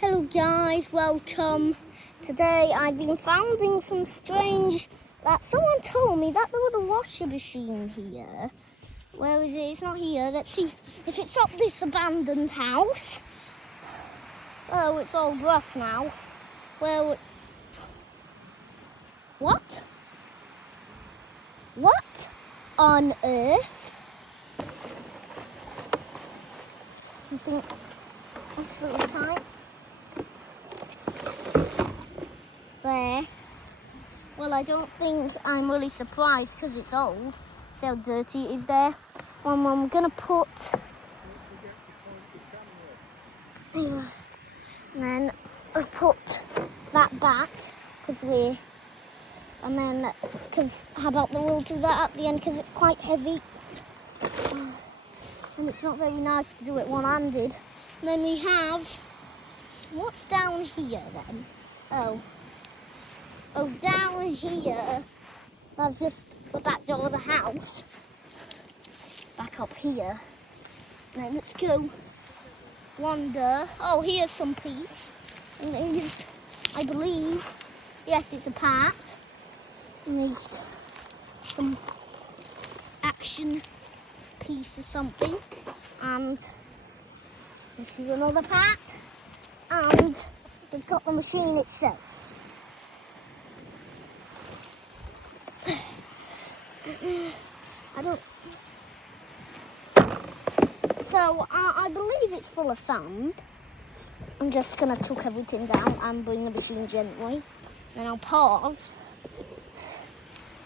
Hello guys, welcome. Today I've been finding some strange, someone told me that there was a washing machine here. Where is it? It's not here. Let's see if it's up this abandoned house. Oh, it's all grass now. What? What on earth? I think it's really tight. There. Well, I don't think I'm really surprised because it's old. See how dirty it is there. I'm gonna put. And then I put that back because how about we'll do that at the end because it's quite heavy. And it's not very nice to do it one-handed. And then we have, what's down here then? Oh, down here, that's just the back door of the house. Back up here. Now let's go wander. Oh, here's some peach. And there's, I believe, yes, it's a part. And there's some action piece or something. And this is another part. And we've got the machine itself. I believe it's full of sand. I'm just going to chuck everything down and bring the machine gently. Then I'll pause